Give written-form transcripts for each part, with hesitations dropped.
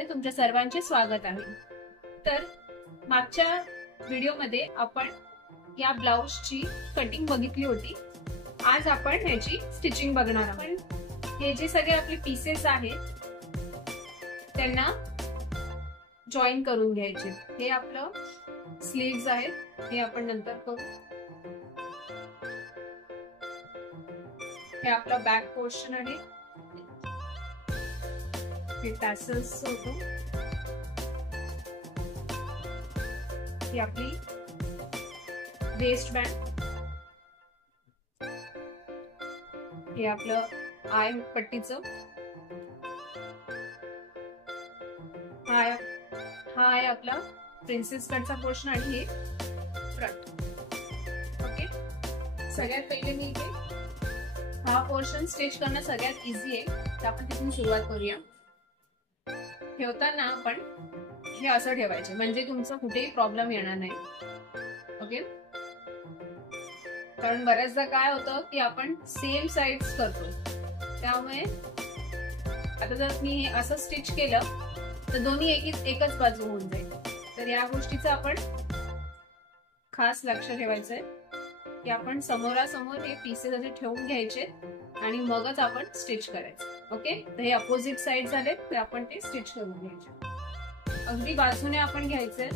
मध्ये तुमच्या सर्वांचे स्वागत आहे। तर मागच्या व्हिडिओमध्ये आपण या ब्लाउजची कटिंग बघितली होती। आज आपण ह्याची स्टिचिंग बघणार आहोत। हे जे सगळे आपले पीसेस आहेत त्यांना जॉईन करून घ्यायचे। हे आपलं स्लीव्स आहेत, हे आपण नंतर करू। हे आपला बॅक पोर्शन आहे, हे टॅसल्स होतो, ही आपली वेस्ट बँड, हे आपलं आय पट्टीचं, हा आहे आपला प्रिन्सेस कटचा पोर्शन आणि हे फ्रंट। ओके, सगळ्यात पहिले मी इथे हा पोर्शन स्टिच करणं सगळ्यात इझी आहे, तर आपण तिथून सुरुवात करूया। ठेवताना आपण हे असं ठेवायचे म्हणजे तुमचा कुठेही प्रॉब्लेम येणार नाही। ओके, कारण बऱ्याचदा काय होतं की आपण सेम साइड्स करतो, त्यामुळे आता जर मी हे असं स्टिच केलं तर दोन्ही एकच बाजू होऊन जाईल। तर या गोष्टीचं आपण खास लक्ष ठेवायचंय की आपण समोरासमोर हे पीसेस असे ठेवून घ्यायचे आणि मगच आपण स्टिच करायचं। ओके, तर हे अपोजिट साइड झाले तर आपण ते स्टिच करून घ्यायचे। अगदी बाजूने आपण घ्यायचंय,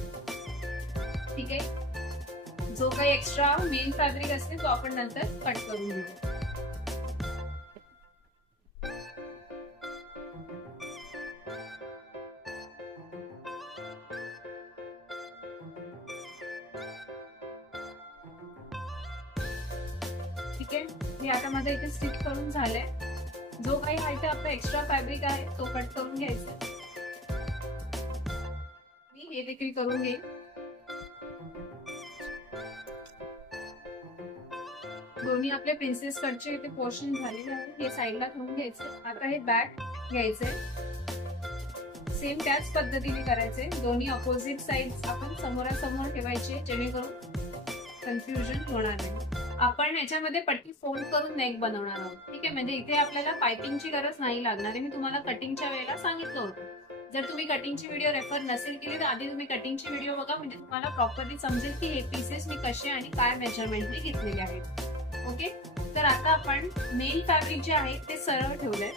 ठीक आहे। जो काही एक्स्ट्रा मेन फॅब्रिक असते तो आपण नंतर कट करून घेऊ। ठीक आहे, हे आता माझं इथे स्टिच करून झालंय। जो काही हा इथे आपला एक्स्ट्रा फॅब्रिक आहे तो कट करून घ्यायचा। मी हे देखील करून घेईन। दोन्ही आपले प्रिन्सेस कटचे इथे पोर्शन झालेले आहे, हे साईडला ठेवून घ्यायचे। आता हे बॅक घ्यायचे, सेम त्याच पद्धतीने करायचे। दोन्ही अपोजिट साइड्स आपण समोरासमोर ठेवायचे जेणेकरून कन्फ्युजन होणार नाही। आपण याच्यामध्ये पट्टी फोल्ड करून नेक बनवणार आहोत, ठीक आहे। म्हणजे इथे आपल्याला पाइपिंगची गरज नाही लागणार आहे, मी तुम्हाला कटिंगच्या वेळेला सांगितलं होतं। जर तुम्ही कटिंगची व्हिडिओ रेफर नसेल केली तर आधी तुम्ही कटिंगची व्हिडिओ बघा, म्हणजे तुम्हाला प्रॉपरली समजेल की हे पीसेस मी कसे आणि काय मेजरमेंटने घेतलेले आहेत। ओके, तर आता आपण मेन फॅब्रिक जे आहे ते सरळ ठेवलंय,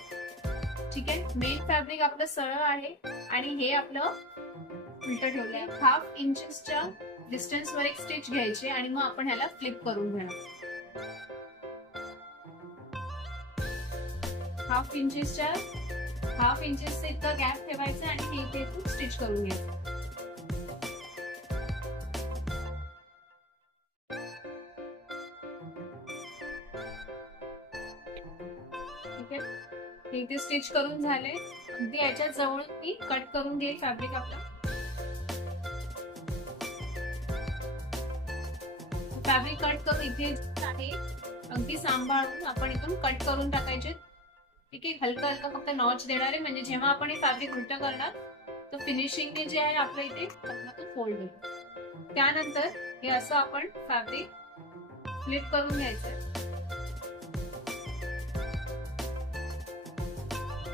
ठीक आहे। मेन फॅब्रिक आपलं सरळ आहे आणि हे आपलं उलट ठेवलंय। 1/2 इंचच्या डिस्टन्स वर एक स्टिच घ्यायची आणि मग आपण ह्याला फ्लिप करून घेणार। 1/2 इंचेसचा इतका गॅप ठेवायचा आणि हे इथे स्टिच करून घ्यायचं। ठीक आहे, हे इथे स्टिच करून झाले। अगदी याच्या जवळ मी कट करून घेईल फॅब्रिक आपलं। फॅब्रिक कट करून इथे आहे, अगदी सांभाळून आपण इथून कट करून टाकायचे। ठीक आहे, हलका हलका फक्त नॉच देणार आहे, म्हणजे जेव्हा आपण हे फॅब्रिक उलट करणार तर फिनिशिंगने जे आहे आपलं इथे तो फोल्ड होईल। त्यानंतर हे असं आपण फॅब्रिक फ्लिप करून घ्यायचं,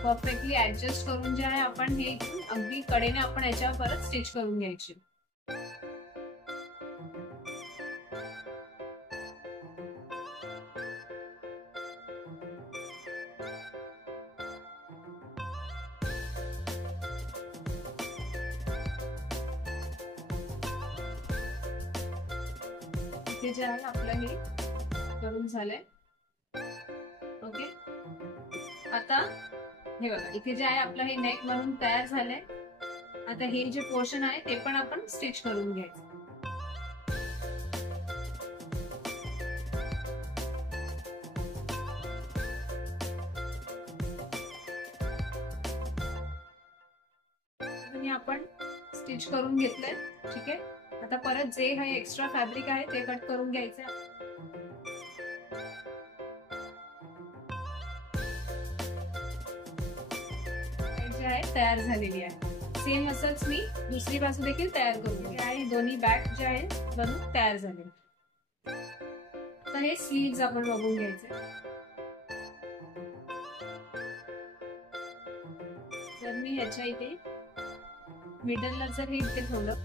परफेक्टली ऍडजस्ट करून जे आहे आपण हे इथून अगदी कडेने आपण याच्यावर परत स्टिच करून घ्यायची। इथे जे आहे आपलं हे करून झालंय। ओके, आता हे बघा इथे जे आहे आपलं हे नेक बनवून तयार झालंय। आता हे जे पोर्शन आहे ते पण आपण स्टिच करून घ्यायचं। आपण स्टिच करून घेतलंय, ठीक आहे। आता परत जे हे एक्स्ट्रा फॅब्रिक आहे ते कट करून घ्यायचं। जे आहे तयार झालेली आहे। सेम असंच मी दुसरी बाजू देखील तयार करून घेते आहे। दोन्ही बॅक जे आहे बनून तयार झाले। तर हे स्लीव्स आपण बघून घ्यायचे। जर मी ह्याच्या इथे मिडलला जर हे इथे ठेवलं,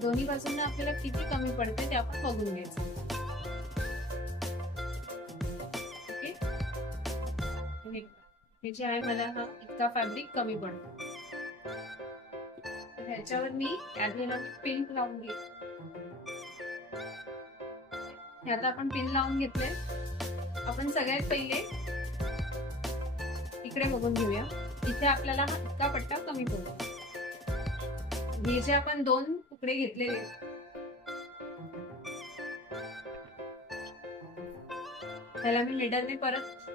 दोन्ही बाजूंना आपल्याला किती कमी पडते ते आपण बघून घ्यायचं. ओके, हे जे आहे मला हा इतका फॅब्रिक कमी पडतो. ह्याच्यावर मी पिन लावून घे. आता आपण पिन लावून घेतले. आपण सगळ्यात पहिले इकडे बघून घेऊया. इथे आपल्याला हा इतका पट्टा कमी पडतो. हे जे आपण 2 तुकडे घेतलेले, त्याला मी मिडलने परत,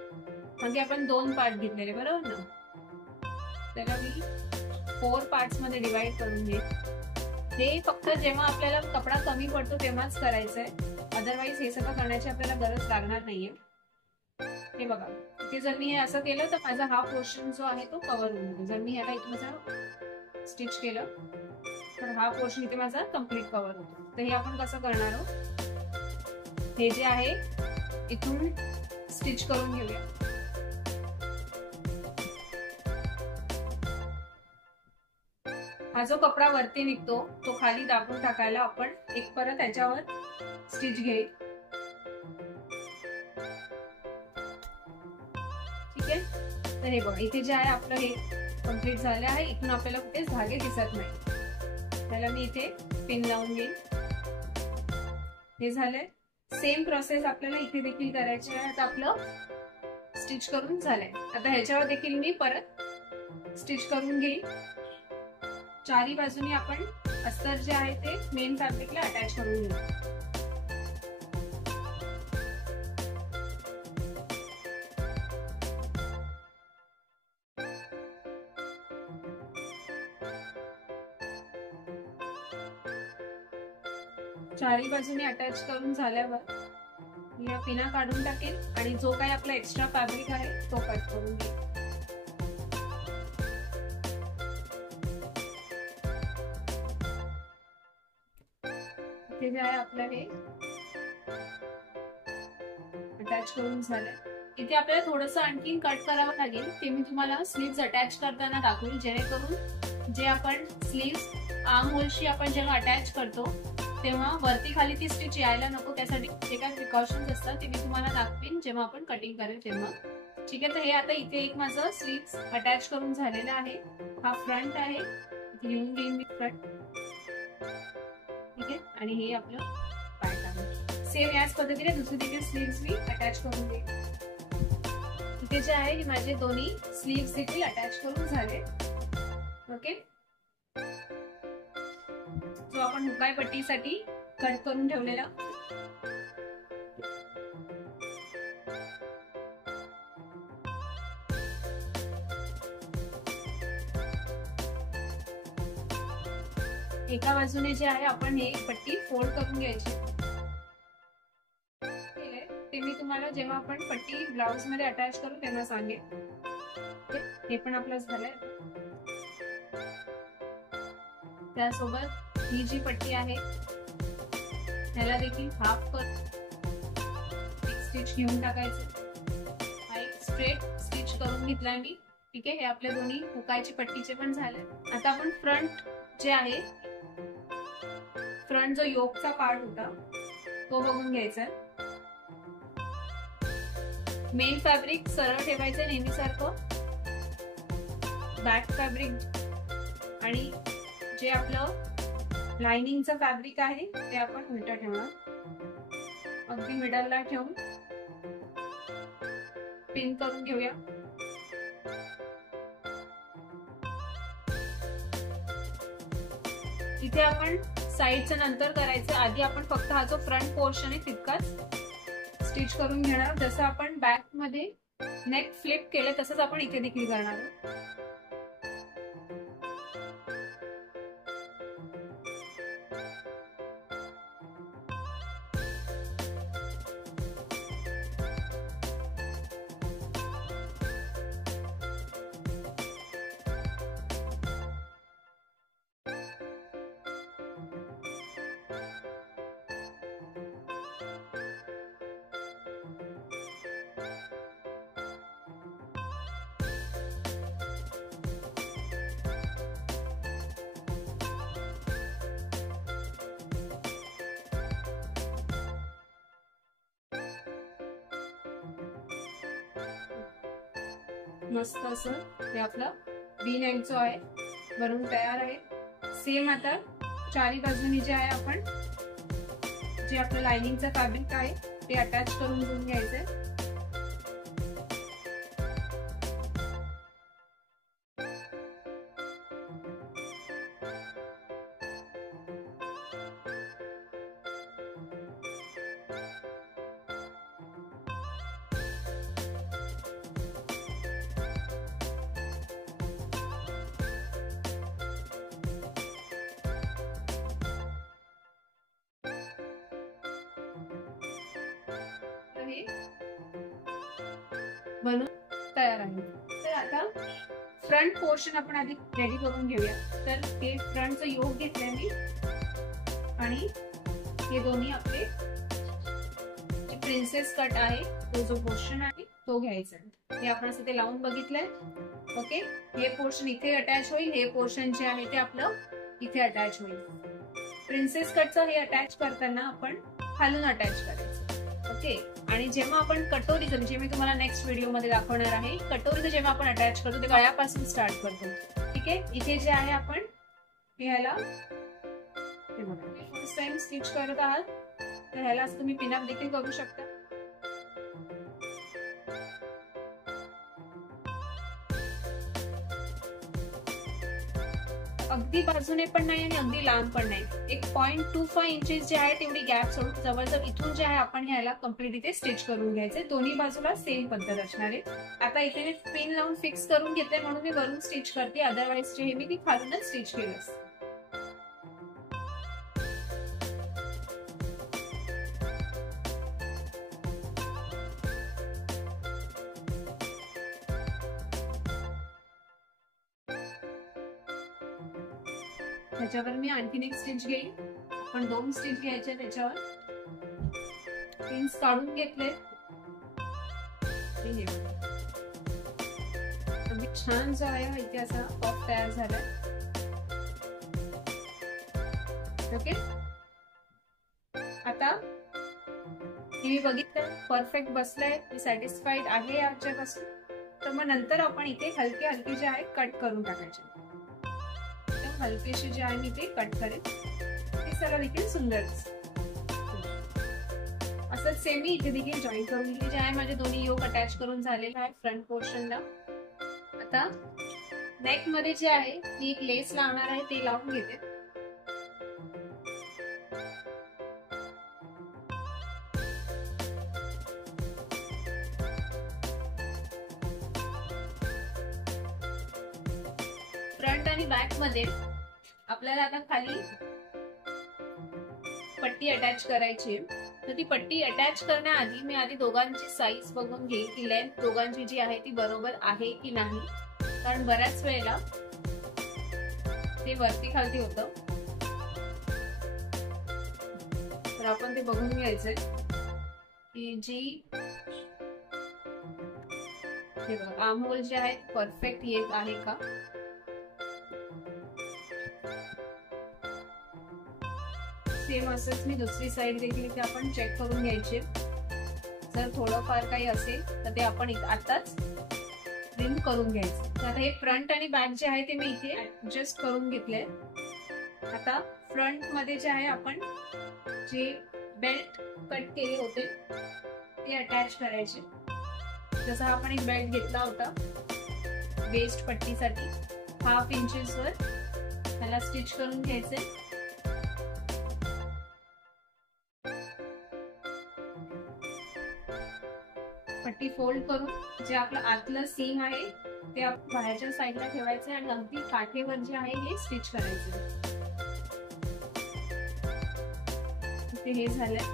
म्हणजे आपण 2 पार्ट घेतलेले बरोबर ना, त्याला मी 4 पार्ट्स मध्ये डिवाइड करून घे. हे फक्त जेव्हा आपल्याला कपडा कमी पडतो तेव्हाच करायचंय, अदरवाईज हे सगळं करण्याची आपल्याला गरज लागणार नाहीये. हे बघा, इथे जर मी हे असं केलं तर माझा हा पोर्शन जो आहे तो कव्हर होऊन जातो. जर मी ह्याला इथे माझा स्टिच केलं तर हा पोर्शन इथे माझा कम्प्लीट कव्हर होतो. तर हे आपण कसं करणार आहोत, हे जे आहे इथून स्टिच करून घेऊया. हा जो कपडा वरती निघतो तो खाली दाबून टाकायला आपण एक परत याच्यावर स्टिच घेईल. ठीक आहे, तर हे बघा, इथे जे आहे आपलं हे कम्प्लीट झालं आहे. इथून आपल्याला कुठे धागे दिसत नाही, त्याला मी इथे पिन लावून घेईन. हे झालंय. सेम प्रोसेस आपल्याला इथे देखील करायची आहे. आता आपलं स्टिच करून झालंय. आता ह्याच्यावर देखील मी परत स्टिच करून घेईन. चारी बाजूनी आपण अस्तर जे आहे ते मेन फॅब्रिकला अटॅच करून घेऊ. चारी बाजूने अटॅच करून झाल्यावर या पिना काढून टाकेल आणि जो काही आपला एक्स्ट्रा फॅब्रिक आहे तो कट करून घेईल. इथे जे आहे आपलं हे अटॅच करून झालंय. इथे आपल्याला थोडंसं आणखी कट करावं लागेल, ते मी तुम्हाला स्लीव्स अटॅच करताना दाखवेल, जेणेकरून जे आपण स्लीव्स आर्म होलशी आपण जेव्हा अटॅच करतो तेव्हा वरती खाली ती स्टिच यायला नको, त्यासाठी जे काही प्रिकॉशन्स असतात ते मी तुम्हाला दाखवेन जेव्हा आपण कटिंग करेल तेव्हा. ठीक आहे, तर हे आता इथे एक माझं स्लीव्स अटॅच करून झालेलं आहे. हा फ्रंट आहे, लिहून घेईन मी फ्रंट. ठीक आहे, आणि हे आपलं बॅक आहे. सेम याच पद्धतीने दुसरी देखील स्लीव्स मी अटॅच करून घेईन. इथे जे आहे माझे दोन्ही स्लीव्स देखील अटॅच करून झाले. ओके, जो आपण हुकाई पट्टीसाठी कट करून ठेवलेला एका बाजूने जे आहे आपण हे पट्टी फोल्ड करून घ्यायची. ते मी तुम्हाला जेव्हा आपण पट्टी ब्लाउज मध्ये अटॅच करू तेव्हा सांगेन. हे पण आपलं झालंय. त्यासोबत ही जी पट्टी आहे त्याला देखील हाफ कर एक स्टिच घेऊन टाकायचं. हा एक स्ट्रेट स्टिच करून घेतलाय मी. ठीक आहे, हे आपले दोन्ही हुकायची पट्टीचे पण झाले. आता आपण फ्रंट जे आहे, फ्रंट जो योकचा पार्ट होता तो बघून घ्यायचा. मेन फॅब्रिक सरळ ठेवायचं नेहमीसारखं. बॅक फॅब्रिक आणि जे आपलं लाइनिंगचं फॅब्रिक आहे ते आपण उलट ठेवणार. अगदी मिडलला ठेवून पिन करून घेऊया. इथे आपण साईडचं नंतर करायचं, आधी आपण फक्त हा जो फ्रंट पोर्शन आहे तितकाच स्टिच करून घेणार. जसं आपण बॅक मध्ये नेक फ्लिप केलं तसंच आपण इथे देखील करणार. मस्त असं हे आपलं V नेक जो आहे बनवून तयार आहे. सेम आता चारी बाजूनी जे आहे आपण जे आपलं लाइनिंगचं फॅब्रिक आहे ते अटॅच करून घेऊन घ्यायचंय. बनून तयार आहे. तर आता फ्रंट पोर्शन आपण आधी रेडी करून घेऊया. तर हे फ्रंटचं योक घेतलंय मी आणि हे दोन्ही आपले जे प्रिन्सेस कट आहे तो जो पोर्शन आहे तो घ्यायचा. हे आपण असं ते लावून बघितलंय. ओके, हे पोर्शन इथे अटॅच होईल, हे पोर्शन जे आहे ते आपलं इथे अटॅच होईल. प्रिन्सेस कटचं हे अटॅच करताना आपण खालून अटॅच करायचं. ओके, आणि जेव्हा आपण कटोरीचं जे मी तुम्हाला नेक्स्ट व्हिडिओ मध्ये दाखवणार आहे, कटोरीचं जेव्हा आपण अटॅच करतो ते गळ्यापासून स्टार्ट करतो. ठीक आहे, इथे जे आहे आपण ह्याला फर्स्ट टाइम स्टिच करत आहात तर ह्याला असं तुम्ही पिनअप देखील करू शकता. अगदी बाजूने पण नाही आणि अगदी लांब पण नाही. एक 0.25 इंचेस जे आहे तेवढी गॅप सोडून जवळजवळ इथून जे आहे आपण ह्याला कम्प्लीट इथे स्टिच करून घ्यायचे. दोन्ही बाजूला सेम पद्धत असणार आहे. आता इथे मी पिन लावून फिक्स करून घेते म्हणून मी वरून स्टिच करते, अदरवाइज जे हे मी ती खालूनच स्टिच केलं असतं. त्याच्यावर मी आणखीन एक स्टिच घेईन. आपण 2 स्टिच घ्यायचे. त्याच्यावर पिन्स काढून घेतले. छान जो आहे इथे असा पॉप तयार झालाय. ओके, आता हे बघितलं परफेक्ट बसलंय, मी सॅटिस्फाईड आहे याच्यापासून. तर मग नंतर आपण इथे हलके हलके जे आहे कट करून टाकायचे. हलकेशी जे आहे मी ते कट करेन. ते सगळं देखील सुंदर असंच सेम मी इथे देखील जॉईन करून घेतली. जे आहे माझे दोन्ही योक अटॅच करून झालेले आहे फ्रंट पोर्शनला. आता नेक मध्ये जे आहे मी एक लेस लावणार आहे ते लावून घेते. फ्रंट आणि बॅक मध्ये आपल्याला आता खाली पट्टी अटॅच करायची. तर ती पट्टी अटॅच करण्याआधी मी आधी दोघांची साईज बघून घेईल की लेंथ दोघांची जी आहे ती बरोबर आहे की नाही. कारण बऱ्याच वेळेला ते वरती खालती होतं, तर आपण ते बघून घ्यायचंय की जी आर्म होल जे आहे परफेक्ट येत आहे का. सेम असंच मी दुसरी साइड देखील इथे आपण चेक करून घ्यायचे. जर थोडंफार काही असेल तर ते आपण आताच ट्रिम करून घ्यायचं. तर आता हे फ्रंट आणि बॅक जे आहे ते मी इथे ऍडजस्ट करून घेतलंय. आता फ्रंट मध्ये जे आहे आपण जे बेल्ट कट केले होते ते अटॅच करायचे. जसं आपण एक बेल्ट घेतला होता वेस्ट पट्टीसाठी 1/2 इंचेस वर त्याला स्टिच करून घ्यायचे. पट्टी फोल्ड करून जे आपलं आतलं सीम आहे ते आपण बाहेरच्या साईडला ठेवायचं आणि अगदी काठेवर जे आहे हे स्टिच करायचं. हे झालंय.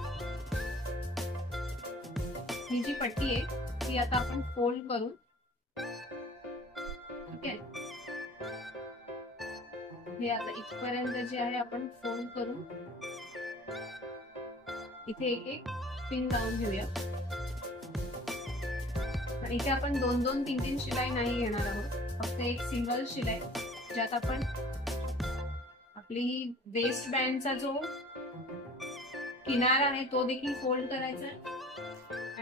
ही जी पट्टी आहे ती आता आपण फोल्ड करून ठीक आहे. हे आता इथपर्यंत जे आहे आपण फोल्ड करून इथे एक एक पिन लावून घेऊया. इथे आपण 2-2, 3-3 शिलाई नाही घेणार आहोत, फक्त एक सिंगल शिलाई ज्यात आपण आपली वेस्ट बँडचा जो किनारा आहे तो देखील फोल्ड करायचा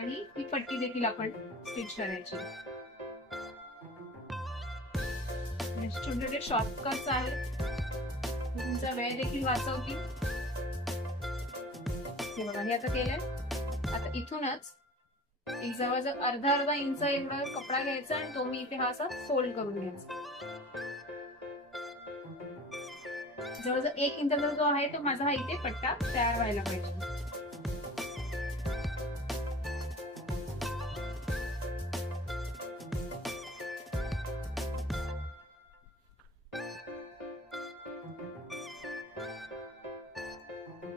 आणि ही पट्टी देखील आपण स्टिच करायची. छोटे छोटे शॉर्टकट्स आहेत, तुमचा वेळ देखील वाचवतील. हे बघा, हे आता केलंय. आता इथूनच एक जवळजवळ अर्धा इंच एवढा कपडा घ्यायचा आणि तो मी इथे हा असा फोल्ड करून घ्यायचा. जवळजवळ 1 इंचाचा जो आहे तो माझा हा इथे पट्टा तयार व्हायला पाहिजे.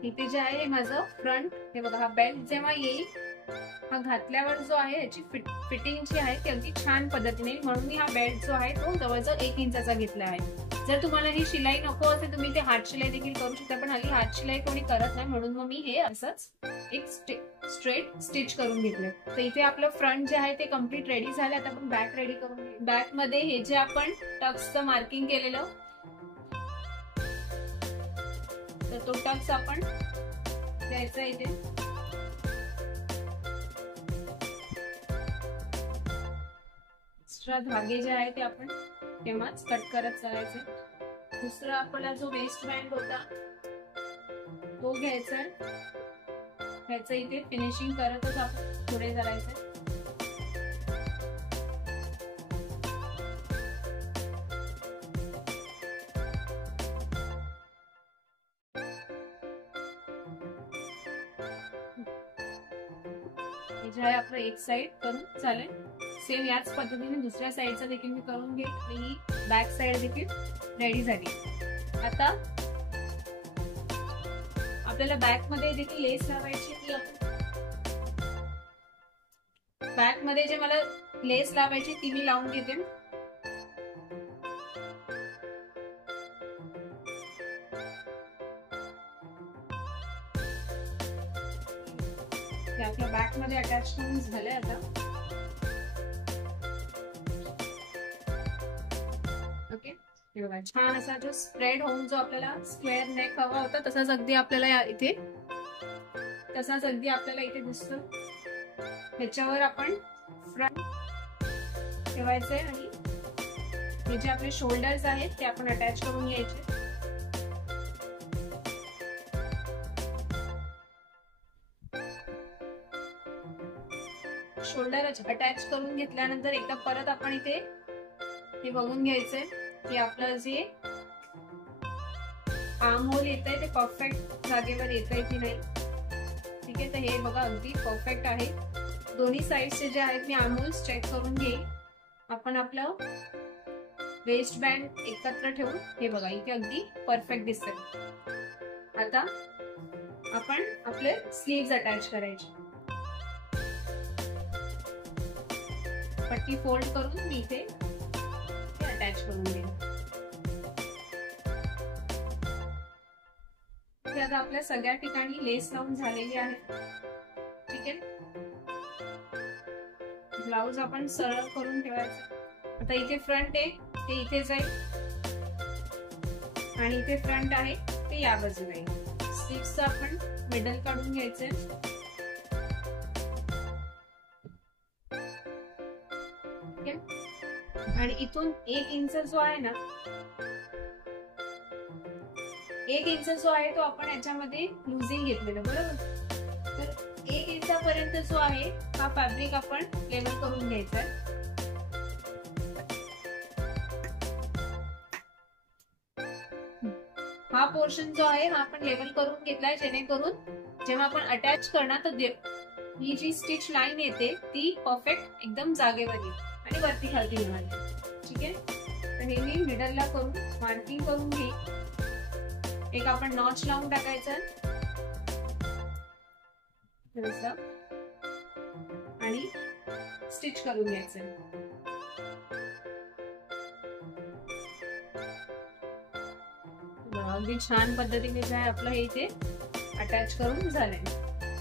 इथे जे आहे माझं फ्रंट, हे बघा, हा बेल्ट जेव्हा येईल, हा घातल्यावर जो आहे याची फिटिंग जी आहे ती अगदी छान पद्धतीने, म्हणून मी हा बेल्ट जो आहे तो जवळजवळ 1 इंचाचा घेतला आहे. जर तुम्हाला ही शिलाई नको असेल तुम्ही ते हात शिलाई देखील करू शकता, पण हल्ली हात शिलाई कोणी करत नाही, म्हणून मग मी हे असंच एक स्ट्रेट स्टिच करून घेतले. तर इथे आपलं फ्रंट जे आहे ते कम्प्लीट रेडी झालं. आता आपण बॅक रेडी करून घेऊ. बॅक मध्ये हे जे आपण टक्सचं मार्किंग केलेलं, तर तो टक्स आपण द्यायचा इथे. एक्स्ट्रा धागे जे आहे ते आपण तेव्हाच कट करत चालायचे. दुसरा आपला जो वेस्ट बँड होता तो घ्यायचा, ह्याचं इथे फिनिशिंग करतच आपण पुढे करायचं. हे जे आहे आपलं एक साइड करून चालेल. सेम याच पद्धतीने दुसऱ्या साइडचा देखील मी करून घेईन आणि ही बॅक साइड देखील रेडी झाली. आता आपल्याला बॅक मध्ये देखील लेस लावायची. बॅक मध्ये जे मला लेस लावायची ती मी लावून घेते. आपल्या बॅक मध्ये अटॅचमेंट झाले. आता ओके, छान असा जो स्प्रेड होऊन जो आपल्याला स्क्वेअर नेक हवा होता तसाच अगदी आपल्याला इथे दिसतो. ह्याच्यावर आपण फ्रंट ठेवायचंय आणि हे जे आपले शोल्डर्स आहेत ते आपण अटॅच करून घ्यायचे. शोल्डर अटॅच करून घेतल्यानंतर एकदा परत आपण इथे हे बघून घ्यायचंय की आपलं जे आर्म होल येतंय ते परफेक्ट जागेवर येतंय की नाही. ठीक आहे, तर हे बघा अगदी परफेक्ट आहे. दोन्ही साइडचे जे आहेत मी आर्म होल्स चेक करून घेईन. आपण आपलं वेस्ट बँड एकत्र ठेवून हे बघा इथे अगदी परफेक्ट दिसतंय. आता आपण आपले स्लीव्ज अटॅच करायचे. पट्टी फोल्ड करून मी इथे अटॅच करून घेईन. आता आपल्या सगळ्या ठिकाणी लेस लावून झालेली आहे. ठीक आहे, ब्लाउज आपण सरळ करून ठेवायचं. आता इथे फ्रंट आहे ते इथे जाईल आणि इथे फ्रंट आहे ते या बाजूला येईल. स्लीव्सचं आपण मिडल काढून घ्यायचंय. आणि इथून 1 इंच जो आहे ना, 1 इंच जो आहे तो आपण याच्यामध्ये लुजिंग घेतलेलं, बरोबर. तर 1 इंचापर्यंत जो आहे हा फॅब्रिक आपण लेवल करून घ्यायचा आहे. हा पोर्शन जो आहे हा आपण लेवल करून घेतलाय, जेणेकरून जेव्हा आपण अटॅच करणार तर ही जी स्टिच लाईन येते ती परफेक्ट एकदम जागेवर येईल आणि वरती खालती होणार. ठीक आहे, तर हे मी मिडलला करून मार्किंग करून घेईन. एक आपण नॉच लावून टाकायचं आणि स्टिच करून घ्यायचं. अगदी छान पद्धतीने जे आहे आपलं हे इथे अटॅच करून झालंय.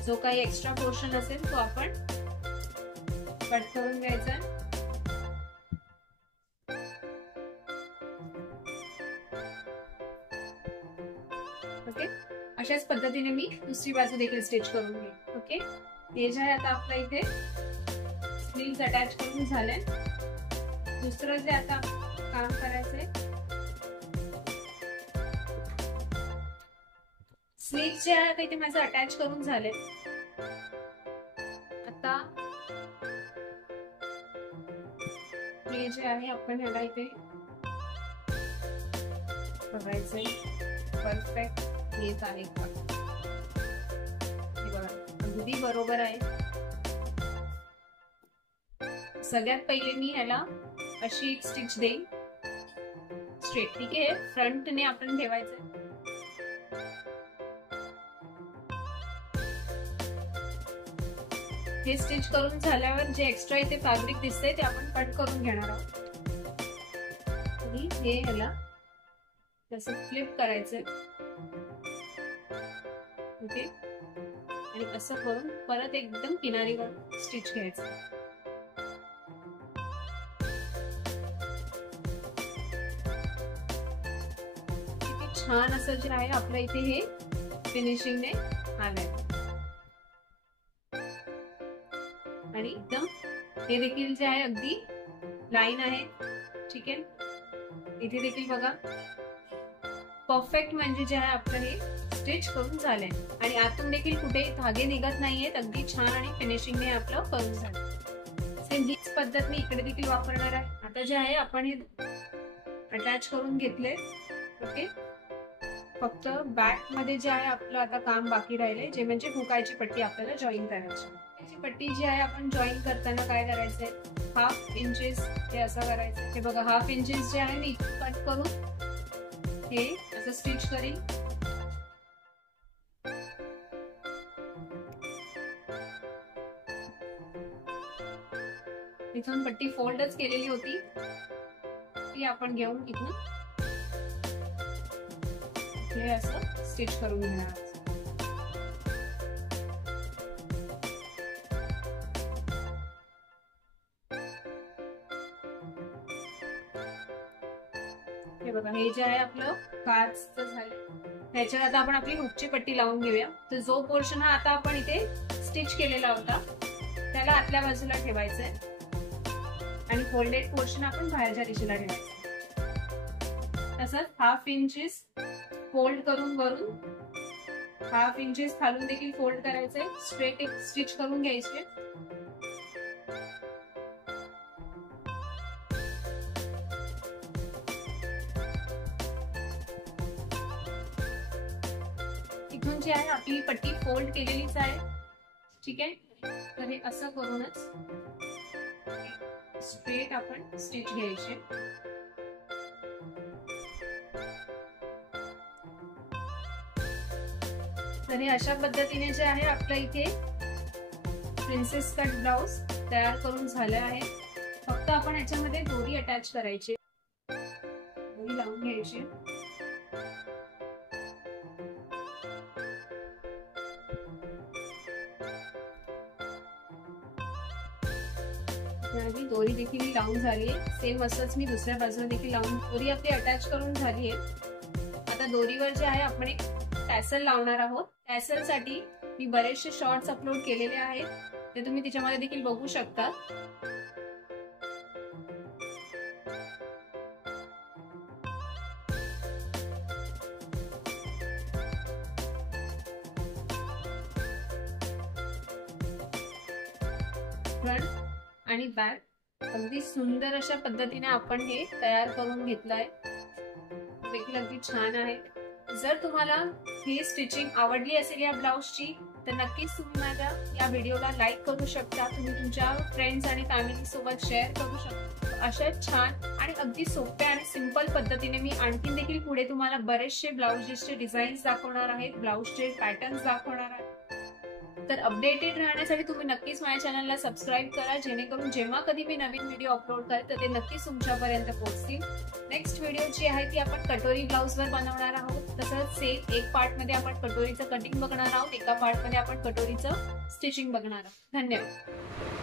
जो काही एक्स्ट्रा पोर्शन असेल तो आपण कट करून घ्यायचा. ओके, अशाच पद्धतीने मी दुसरी बाजू देखील स्टिच करून घेईन. ओके, हे जे आहे आता आपल्या इथे स्लीव्स अटॅच करून झाले. दुसरं जे आता काम करायचंय स्लीव्स जे आहे इथे माझं अटॅच करून झाले. आता हे जे आहे आपण ह्याला इथे बघायचंय परफेक्ट येत आहे का. हे बघा अगदी बरोबर आहे. सगळ्यात पहिले मी ह्याला अशी एक स्टिच देईन स्ट्रेट. ठीक आहे, फ्रंटने आपण ठेवायचं. हे स्टिच करून झाल्यावर जे एक्स्ट्रा इथे फॅब्रिक दिसतंय ते आपण कट करून घेणार आहोत. आणि हे ह्याला तसं फ्लिप करायचंय. ओके, आणि असं करून परत एकदम किनारीवर स्टिच घ्यायचं. किती छान असं जे आहे आपल्या इथे हे फिनिशिंगने आलंय. आणि एकदम हे देखील जे आहे अगदी लाईन आहे. ठीक आहे, इथे देखील बघा परफेक्ट म्हणजे जे आहे आपलं हे स्टिच करून झालंय. आणि आतून देखील कुठे धागे निघत नाहीयेत. अगदी छान आणि फिनिशिंगने आपलं करून झालं. सेम हीच पद्धत मी इकडे देखील वापरणार आहे. आता जे आहे आपण हे अटॅच करून घेतले. ओके, फक्त बॅक मध्ये जे आहे आपलं आता काम बाकी राहिले, जे म्हणजे हुकायची पट्टी आपल्याला जॉईन करायची. पट्टी जी आहे आपण जॉईन करताना काय करायचंय, 1/2 इंचेस हे असं करायचं. हे बघा 1/2 इंचेस जे आहे मी कट करून हे असं स्टिच करीन. इथून पट्टी फोल्डच केलेली होती ती आपण घेऊन इथून हे असं स्टिच करून घेणार. हे बघा हे जे आहे आपलं काचचं झालं. त्याच्यात आता आपण आपली हुकची पट्टी लावून घेऊया. तर जो पोर्शन हा आता आपण इथे स्टिच केलेला होता त्याला आतल्या बाजूला ठेवायचंय आणि फोल्डेड पोर्शन आपण बाहेरच्या दिशेला ठेवायचं. तसंच 1/2 इंचेस फोल्ड करून वरून 1/2 इंचेस खालून देखील फोल्ड करायचंय. स्ट्रेट एक स्टिच करून घ्यायचे. इथून जी आहे आपली पट्टी फोल्ड केलेलीच आहे. ठीक आहे, तर हे असं करूनच स्ट्रेट आपण स्टिच घ्यायचे. तर हे अशा पद्धतीने जे आहे आपल्या इथे प्रिन्सेस कट ब्लाउज तयार करून झालं आहे. फक्त आपण याच्यामध्ये दोरी अटॅच करायची, दोरी लावून घ्यायची. दोरी देखील लावून झाली आहे. सेम असंच मी दुसऱ्या बाजूला देखील लावून दोरी आपली अटॅच करून झाली आहे. आता दोरीवर जे आहे आपण एक टॅसल लावणार आहोत. टॅसल साठी मी बरेचसे शॉर्ट्स अपलोड केलेले आहेत, ते तुम्ही त्याच्यामध्ये देखील बघू शकता. फ्रंट आणि बॅक अगदी सुंदर अशा पद्धतीने आपण हे तयार करून घेतलंय. देखील अगदी छान आहे. जर तुम्हाला ही स्टिचिंग आवडली असेल या ब्लाउजची तर नक्कीच तुम्ही माझ्या या व्हिडिओला लाईक करू शकता. तुम्ही तुमच्या फ्रेंड्स आणि फॅमिली सोबत शेअर करू शकता. अशा छान आणि अगदी सोप्या आणि सिंपल पद्धतीने मी आणखीन देखील पुढे तुम्हाला बरेचसे ब्लाउजेसचे डिझाईन्स दाखवणार आहेत, ब्लाउजचे पॅटर्न्स दाखवणार आहेत. तर अपडेटेड राहण्यासाठी तुम्ही नक्कीच माझ्या चॅनलला सबस्क्राईब करा, जेणेकरून जेव्हा कधी मी नवीन व्हिडिओ अपलोड करेल तर ते नक्कीच तुमच्यापर्यंत पोहोचतील. नेक्स्ट व्हिडिओ जी आहे ती आपण कटोरी ब्लाउज वर बनवणार आहोत. तसंच सेम एक पार्ट मध्ये आपण कटोरीचं कटिंग बघणार आहोत, एका पार्ट मध्ये आपण कटोरीचं स्टिचिंग बघणार आहोत. धन्यवाद.